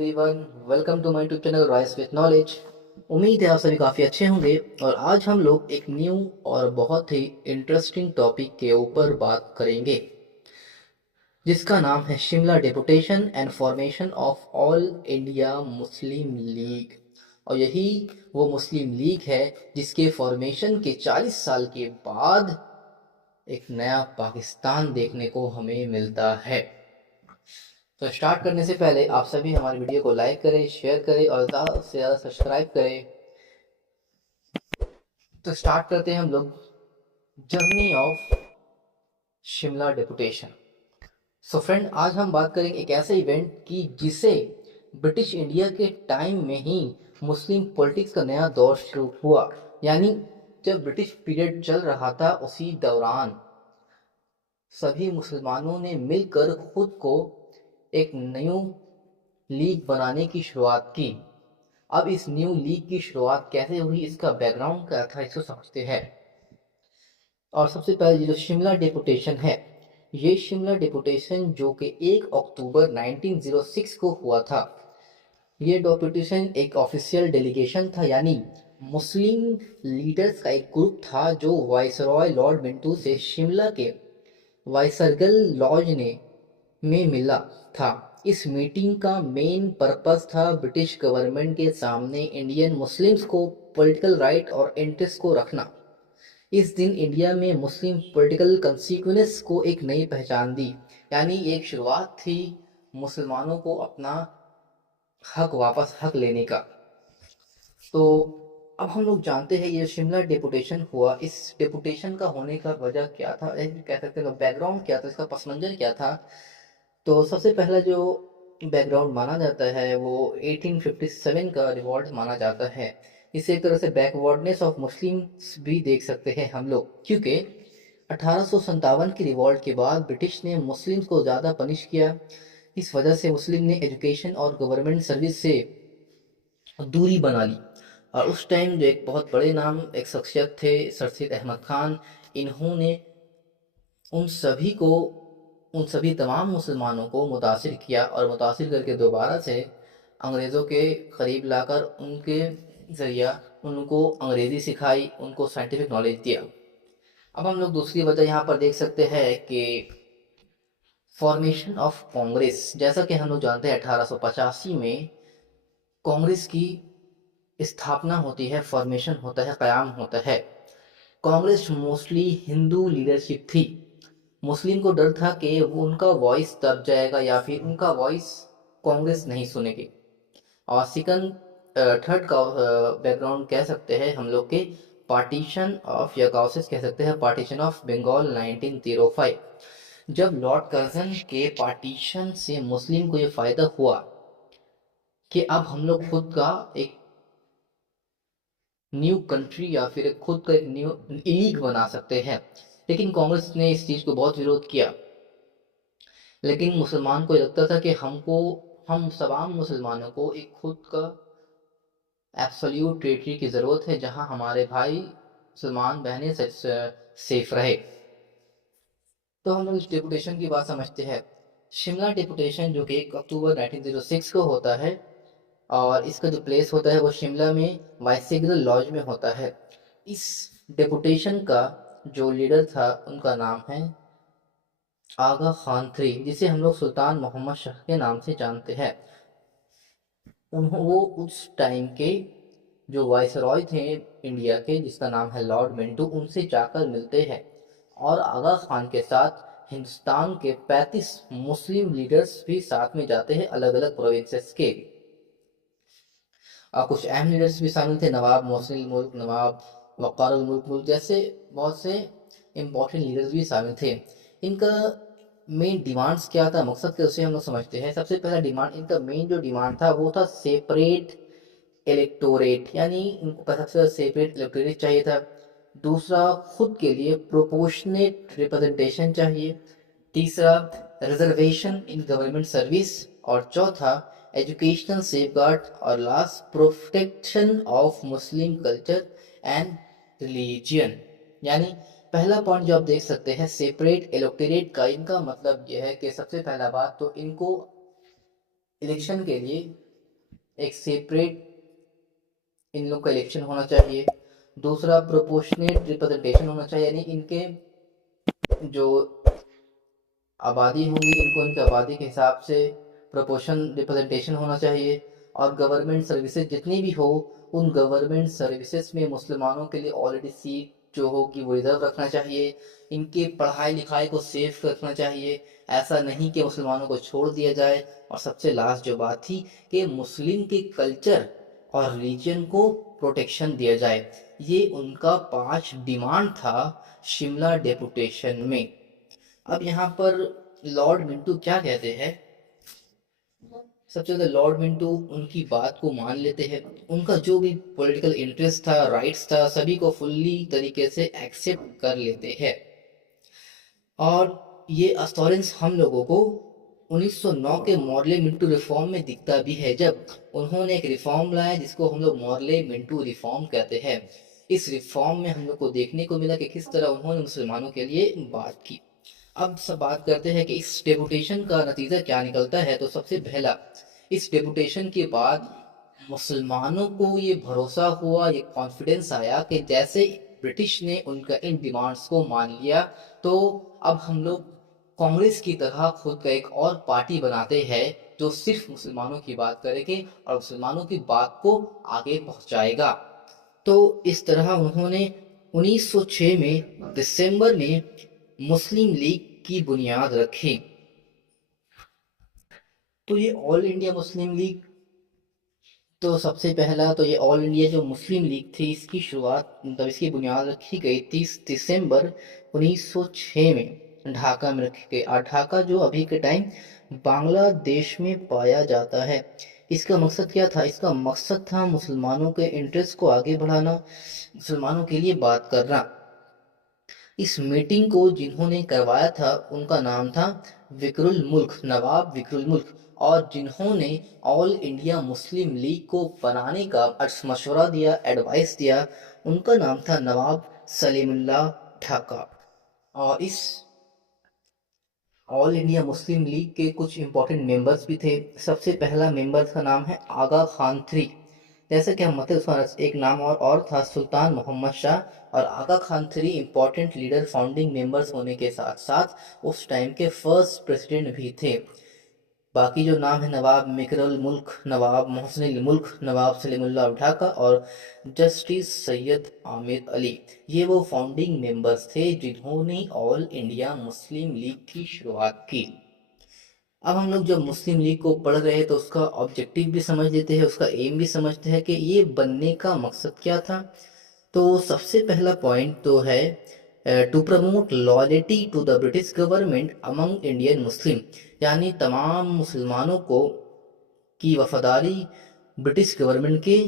Everyone, welcome to my YouTube channel Rice with Knowledge. उम्मीद है आप सभी काफ़ी अच्छे होंगे। और आज हम लोग एक न्यू और बहुत ही इंटरेस्टिंग टॉपिक के ऊपर बात करेंगे, जिसका नाम है Shimla deputation and formation of all India Muslim league. और यही वो मुस्लिम लीग है जिसके फॉर्मेशन के 40 साल के बाद एक नया पाकिस्तान देखने को हमें मिलता है। तो स्टार्ट करने से पहले आप सभी हमारी वीडियो को लाइक करें, शेयर करें और ज़्यादा से ज़्यादा सब्सक्राइब करें। तो स्टार्ट करते हैं हम लोग journey of Shimla deputation. So friend, आज हम बात करेंगे एक ऐसे इवेंट की जिसे ब्रिटिश इंडिया के टाइम में ही मुस्लिम पॉलिटिक्स का नया दौर शुरू हुआ। यानी जब ब्रिटिश पीरियड चल रहा था उसी दौरान सभी मुसलमानों ने मिलकर खुद को एक न्यू लीग बनाने की शुरुआत की। अब इस न्यू लीग की शुरुआत कैसे हुई, इसका बैकग्राउंड क्या था, इसको समझते हैं। और सबसे पहले जो शिमला डेपुटेशन है, ये शिमला डेपुटेशन जो कि 1 अक्टूबर 1906 को हुआ था। ये डेपुटेशन एक ऑफिशियल डेलीगेशन था, यानी मुस्लिम लीडर्स का एक ग्रुप था जो वाइसरॉय लॉर्ड मिंटो से शिमला के वाइसरगल लॉज ने में मिला था। इस मीटिंग का मेन पर्पस था ब्रिटिश गवर्नमेंट के सामने इंडियन मुस्लिम्स को पॉलिटिकल राइट और इंटरेस्ट को रखना। इस दिन इंडिया में मुस्लिम पॉलिटिकल कंसिक्वेंस को एक नई पहचान दी, यानी एक शुरुआत थी मुसलमानों को अपना वापस हक लेने का। तो अब हम लोग जानते हैं ये शिमला डेपुटेशन हुआ। इस डेपुटेशन का होने का वजह क्या था, कह सकते हैं बैकग्राउंड क्या था, इसका पस मंजर क्या था। तो सबसे पहला जो बैकग्राउंड माना जाता है वो 1857 का रिवॉल्ट माना जाता है। इसे एक तरह से बैकवर्डनेस ऑफ मुस्लिम्स भी देख सकते हैं हम लोग, क्योंकि 1857 की रिवॉल्ट के बाद ब्रिटिश ने मुस्लिम्स को ज़्यादा पनिश किया। इस वजह से मुस्लिम ने एजुकेशन और गवर्नमेंट सर्विस से दूरी बना ली। और उस टाइम जो एक बहुत बड़े नाम एक शख्सियत थे, सर सैयद अहमद खान, इन्होंने उन सभी को उन सभी तमाम मुसलमानों को मुतासिर किया और मुतासिर करके दोबारा से अंग्रेज़ों के करीब लाकर उनके ज़रिया उनको अंग्रेज़ी सिखाई, उनको साइंटिफिक नॉलेज दिया। अब हम लोग दूसरी वजह यहाँ पर देख सकते हैं कि फॉर्मेशन ऑफ कांग्रेस। जैसा कि हम लोग जानते हैं 1885 में कांग्रेस की स्थापना होती है, फॉर्मेशन होता है, क़याम होता है। कांग्रेस मोस्टली हिंदू लीडरशिप थी। मुस्लिम को डर था कि वो उनका वॉइस दब जाएगा या फिर उनका वॉइस कांग्रेस नहीं सुनेगी। और सेकंड थर्ड का बैकग्राउंड कह सकते हैं हम लोग के पार्टीशन ऑफ या कॉसेस कह सकते हैं पार्टीशन ऑफ बंगाल 1905। जब लॉर्ड कर्जन के पार्टीशन से मुस्लिम को ये फ़ायदा हुआ कि अब हम लोग खुद का एक न्यू कंट्री या फिर खुद का एक न्यू लीग बना सकते हैं। लेकिन कांग्रेस ने इस चीज़ को बहुत विरोध किया। लेकिन मुसलमान को लगता था कि हम तमाम मुसलमानों को एक खुद का एब्सोल्यूट टेरिटरी की ज़रूरत है, जहां हमारे भाई मुसलमान बहनें सेफ रहे। तो हम लोग इस डेपुटेशन की बात समझते हैं। शिमला डेपुटेशन जो कि 1 अक्टूबर 1906 को होता है और इसका जो प्लेस होता है वो शिमला में वाइसेगल लॉज में होता है। इस डेपुटेशन का जो लीडर था उनका नाम है आगा खान थ्री, जिसे हम लोग सुल्तान मोहम्मद शाह के नाम से जानते हैं। वो उस टाइम के जो वाइसरॉय थे इंडिया के, जिसका नाम है लॉर्ड मिंटो, उनसे जाकर मिलते हैं और आगा खान के साथ हिंदुस्तान के 35 मुस्लिम लीडर्स भी साथ में जाते हैं, अलग अलग प्रोविंसेस के। और कुछ अहम लीडर्स भी शामिल थे, नवाब मोहसिन मुल्क, नवाब वक़ार मुल्क जैसे बहुत से इम्पोर्टेंट लीडर्स भी शामिल थे। इनका मेन डिमांड्स क्या था, मकसद क्या, उसे हम लोग समझते हैं। सबसे पहला डिमांड, इनका मेन जो डिमांड था वो था सेपरेट इलेक्टोरेट, यानी इनको सबसे ज़्यादा सेपरेट इलेक्टोरेट चाहिए था। दूसरा, खुद के लिए प्रोपोर्शनेट रिप्रेजेंटेशन चाहिए। तीसरा, रिजर्वेशन इन गवर्नमेंट सर्विस। और चौथा, एजुकेशनल सेफगार्ड। और last, protection of Muslim culture and religion. यानी पहला पॉइंट जो आप देख सकते हैं सेपरेट इलेक्टोरेट का, इनका मतलब यह है कि सबसे पहला बात तो इनको इलेक्शन के लिए एक सेपरेट इन लोग का इलेक्शन होना चाहिए। दूसरा प्रोपोर्शनेट रिप्रेजेंटेशन होना चाहिए, यानी इनके जो आबादी होंगी इनको इनकी आबादी के हिसाब से प्रोपोर्शन रिप्रेजेंटेशन होना चाहिए। और गवर्नमेंट सर्विसेज जितनी भी हो, उन गवर्नमेंट सर्विसेज में मुसलमानों के लिए ऑलरेडी सीट जो होगी वो रिजर्व रखना चाहिए। इनके पढ़ाई लिखाई को सेफ रखना चाहिए, ऐसा नहीं कि मुसलमानों को छोड़ दिया जाए। और सबसे लास्ट जो बात थी कि मुस्लिम के कल्चर और रिलीजन को प्रोटेक्शन दिया जाए। ये उनका 5 डिमांड था शिमला डेपुटेशन में। अब यहाँ पर लॉर्ड मिंटो क्या कहते हैं, सबसे ज़्यादा लॉर्ड मिंटो उनकी बात को मान लेते हैं। उनका जो भी पॉलिटिकल इंटरेस्ट था, राइट्स था, सभी को फुल्ली तरीके से एक्सेप्ट कर लेते हैं। और ये अस्तोरेंस हम लोगों को 1909 के मॉर्ले मिंटो रिफॉर्म में दिखता भी है, जब उन्होंने एक रिफॉर्म लाया जिसको हम लोग मॉर्ले मिंटो रिफॉर्म कहते हैं। इस रिफॉर्म में हम लोग को देखने को मिला कि किस तरह उन्होंने मुसलमानों के लिए बात की। अब सब बात करते हैं कि इस डेपुटेशन का नतीजा क्या निकलता है। तो सबसे पहला, इस डेपुटेशन के बाद मुसलमानों को ये भरोसा हुआ, ये कॉन्फिडेंस आया कि जैसे ब्रिटिश ने उनका इन डिमांड्स को मान लिया, तो अब हम लोग कांग्रेस की तरह खुद का एक और पार्टी बनाते हैं जो सिर्फ मुसलमानों की बात करेंगे और मुसलमानों की बात को आगे पहुंचाएगा। तो इस तरह उन्होंने 1906 में दिसंबर में मुस्लिम लीग की बुनियाद रखी। तो ये ऑल इंडिया मुस्लिम लीग, तो सबसे पहला तो ये ऑल इंडिया जो मुस्लिम लीग थी इसकी शुरुआत, मतलब इसकी बुनियाद रखी गई 30 दिसंबर 1906 में ढाका में रखी गई। और ढाका जो अभी के टाइम बांग्लादेश में पाया जाता है। इसका मकसद क्या था? इसका मकसद था मुसलमानों के इंटरेस्ट को आगे बढ़ाना, मुसलमानों के लिए बात करना। इस मीटिंग को जिन्होंने करवाया था उनका नाम था विकरुल मुल्क, नवाब विकरुल मुल्क। और जिन्होंने ऑल इंडिया मुस्लिम लीग को बनाने का मशवरा दिया, एडवाइस दिया, उनका नाम था नवाब सलीमुल्लाह ढाका। और इस ऑल इंडिया मुस्लिम लीग के कुछ इंपॉर्टेंट मेंबर्स भी थे। सबसे पहला मेंबर का नाम है आगा खान थ्री। जैसे कि हम मतलब उसका एक नाम और था सुल्तान मोहम्मद शाह। और Aga Khan three important leader, founding members होने के साथ साथ उस टाइम के फर्स्ट प्रेसिडेंट भी थे। बाकी जो नाम है नवाब मिकरुल मुल्क, नवाब मोहसिन मुल्क, नवाब सलीमुल्लाह ढाका और जस्टिस सैयद आमिर अली, ये वो फाउंडिंग मेंबर्स थे जिन्होंने ऑल इंडिया मुस्लिम लीग की शुरुआत की। अब हम लोग जब मुस्लिम लीग को पढ़ रहे हैं तो उसका ऑब्जेक्टिव भी समझ लेते हैं, उसका एम भी समझते हैं कि ये बनने का मकसद क्या था। तो सबसे पहला पॉइंट तो है to promote loyalty to the British government among Indian Muslim, यानी तमाम मुसलमानों को की वफादारी ब्रिटिश गवर्नमेंट की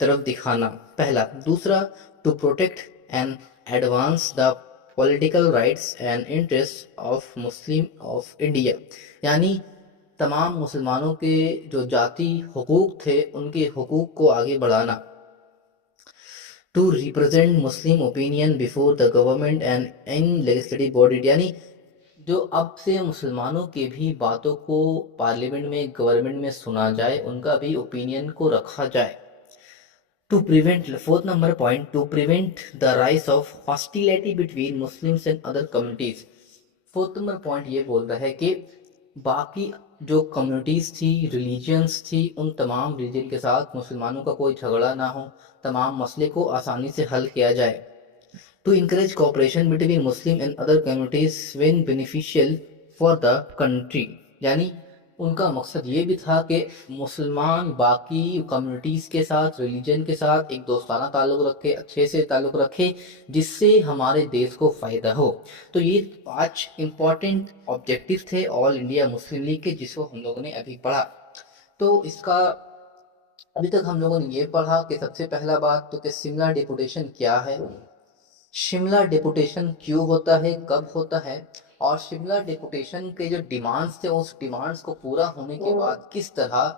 तरफ दिखाना, पहला। दूसरा, to protect and advance the political rights and interest of Muslim of India, यानी तमाम मुसलमानों के जो जाति हुकूक थे उनके हुकूक को आगे बढ़ाना। To represent Muslim opinion before the government and in legislative body, यानी जो अब से मुसलमानों के भी बातों को पार्लियामेंट में, गवर्नमेंट में सुना जाए, उनका भी ओपिनियन को रखा जाए। To prevent, fourth number point, to prevent the rise of hostility between Muslims and other communities. Fourth number point ये बोल रहा है कि बाकी जो कम्युनिटीज़ थी, रिलीजियंस थी, उन तमाम रिलीजन के साथ मुसलमानों का कोई झगड़ा ना हो, तमाम मसले को आसानी से हल किया जाए। To encourage cooperation between Muslim and other communities when beneficial for the country, यानी उनका मकसद ये भी था कि मुसलमान बाकी कम्युनिटीज़ के साथ, रिलीजन के साथ एक दोस्ताना ताल्लुक़ रखे, अच्छे से ताल्लुक़ रखे, जिससे हमारे देश को फ़ायदा हो। तो ये 5 इम्पॉर्टेंट ऑब्जेक्टिव थे ऑल इंडिया मुस्लिम लीग के, जिसको हम लोगों ने अभी पढ़ा। तो इसका अभी तक हम लोगों ने ये पढ़ा कि सबसे पहला बात तो कि शिमला डेपुटेशन क्या है, शिमला डेपुटेशन क्यों होता है, कब होता है, और शिमला डेपुटेशन के जो डिमांड्स थे उस डिमांड्स को पूरा होने के बाद किस तरह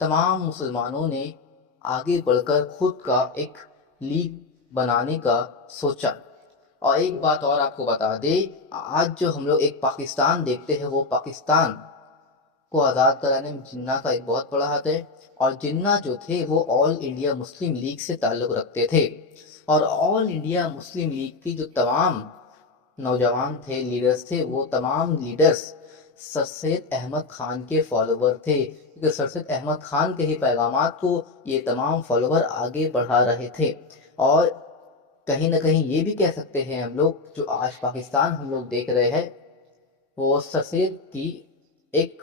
तमाम मुसलमानों ने आगे बढ़कर खुद का एक लीग बनाने का सोचा। और एक बात और आपको बता दे, आज जो हम लोग एक पाकिस्तान देखते हैं वो पाकिस्तान को आज़ाद कराने में जिन्ना का एक बहुत बड़ा हाथ है। और जिन्ना जो थे वो ऑल इंडिया मुस्लिम लीग से ताल्लुक़ रखते थे, और ऑल इंडिया मुस्लिम लीग की जो तमाम नौजवान थे, लीडर्स थे, वो तमाम लीडर्स सर सैयद अहमद ख़ान के फॉलोवर थे, क्योंकि सर सैयद अहमद ख़ान के ही पैगामात को ये तमाम फॉलोवर आगे बढ़ा रहे थे। और कहीं ना कहीं ये भी कह सकते हैं हम लोग, जो आज पाकिस्तान हम लोग देख रहे हैं, वो सर सैयद की एक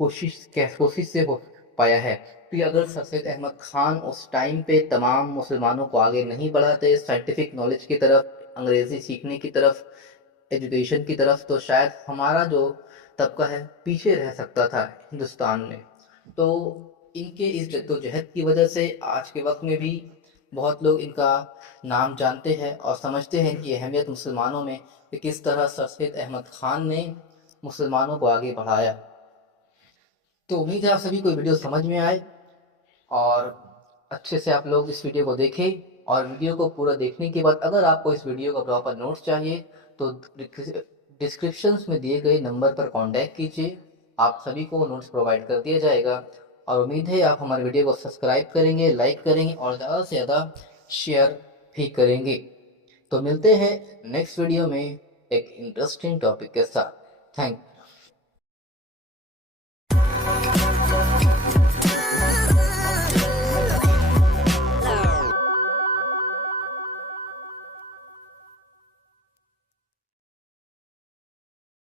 कोशिश से हो पाया है। कि अगर सर सैयद अहमद ख़ान उस टाइम पे तमाम मुसलमानों को आगे नहीं बढ़ाते साइंटिफिक नॉलेज की तरफ, अंग्रेज़ी सीखने की तरफ, एजुकेशन की तरफ, तो शायद हमारा जो तबका है पीछे रह सकता था हिंदुस्तान में। तो इनके इस जद्दोजहद की वजह से आज के वक्त में भी बहुत लोग इनका नाम जानते हैं और समझते हैं कि अहमियत मुसलमानों में, कि किस तरह सर सैयद अहमद ख़ान ने मुसलमानों को आगे बढ़ाया। तो उम्मीद है आप सभी को वीडियो समझ में आए और अच्छे से आप लोग इस वीडियो को देखें। और वीडियो को पूरा देखने के बाद अगर आपको इस वीडियो का प्रॉपर नोट्स चाहिए तो डिस्क्रिप्शंस में दिए गए नंबर पर कांटेक्ट कीजिए, आप सभी को नोट्स प्रोवाइड कर दिया जाएगा। और उम्मीद है आप हमारे वीडियो को सब्सक्राइब करेंगे, लाइक करेंगे और ज़्यादा से ज़्यादा शेयर भी करेंगे। तो मिलते हैं नेक्स्ट वीडियो में एक इंटरेस्टिंग टॉपिक के साथ। थैंक